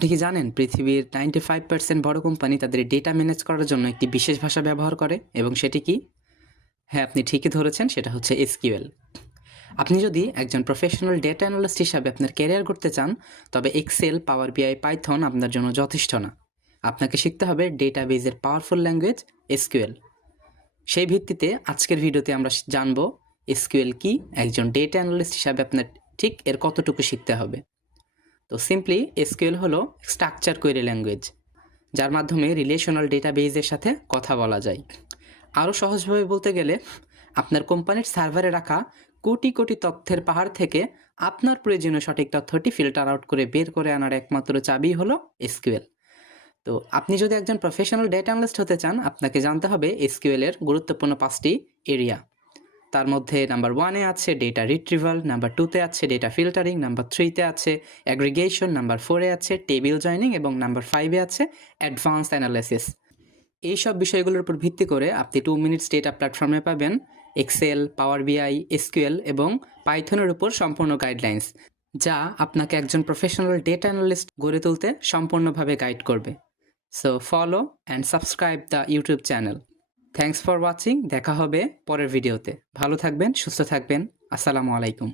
আপনি কি জানেন পৃথিবীর নাইনটি ফাইভ পার্সেন্ট বড় কোম্পানি তাদের ডেটা ম্যানেজ করার জন্য একটি বিশেষ ভাষা ব্যবহার করে, এবং সেটি কি? হ্যাঁ আপনি ঠিকই ধরেছেন, সেটা হচ্ছে এসকিউএল। আপনি যদি একজন প্রফেশনাল ডেটা অ্যানালিস্ট হিসাবে আপনার ক্যারিয়ার করতে চান, তবে এক্সেল, পাওয়ার বিআই পাইথন আপনার জন্য যথেষ্ট না। আপনাকে শিখতে হবে ডেটা বেজের পাওয়ারফুল ল্যাঙ্গুয়েজ, এসকিউএল। সেই ভিত্তিতে আজকের ভিডিওতে আমরা জানব এসকিউএল কি, একজন ডেটা অ্যানালিস্ট হিসাবে আপনার ঠিক এর কতটুকু শিখতে হবে। তো সিম্পলি এসকিউএল হলো স্ট্রাকচার কোয়েরি ল্যাঙ্গুয়েজ যার মাধ্যমে রিলেশনাল ডেটাবেজের সাথে কথা বলা যায়। আরও সহজভাবে বলতে গেলে, আপনার কোম্পানির সার্ভারে রাখা কোটি কোটি তথ্যের পাহাড় থেকে আপনার প্রয়োজনীয় সঠিক তথ্যটি ফিল্টার আউট করে বের করে আনার একমাত্র চাবি হলো এসকিউএল তো আপনি যদি একজন প্রফেশনাল ডেটা অ্যানালিস্ট হতে চান, আপনাকে জানতে হবে এসকিউএল এর গুরুত্বপূর্ণ পাঁচটি এরিয়া তার মধ্যে নাম্বার ওয়ানে আছে ডেটা রিট্রিভাল নাম্বার টুতে আছে ডেটা ফিল্টারিং নাম্বার থ্রিতে আছে অ্যাগ্রিগেশন নাম্বার ফোরে আছে টেবিল জয়নিং এবং নাম্বার ফাইভে আছে অ্যাডভান্স অ্যানালাইসিস এই সব বিষয়গুলোর উপর ভিত্তি করে আপনি টু মিনিটস ডেটা প্ল্যাটফর্মে পাবেন এক্সেল পাওয়ার বিআই এসকিউএল এবং পাইথনের উপর সম্পূর্ণ গাইডলাইন্স যা আপনাকে একজন প্রফেশনাল ডেটা অ্যানালিস্ট গড়ে তুলতে সম্পূর্ণভাবে গাইড করবে। So follow and subscribe the YouTube channel thanks for watching দেখা হবে পরের ভিডিওতে ভালো থাকবেন সুস্থ থাকবেন। আসসালামু আলাইকুম।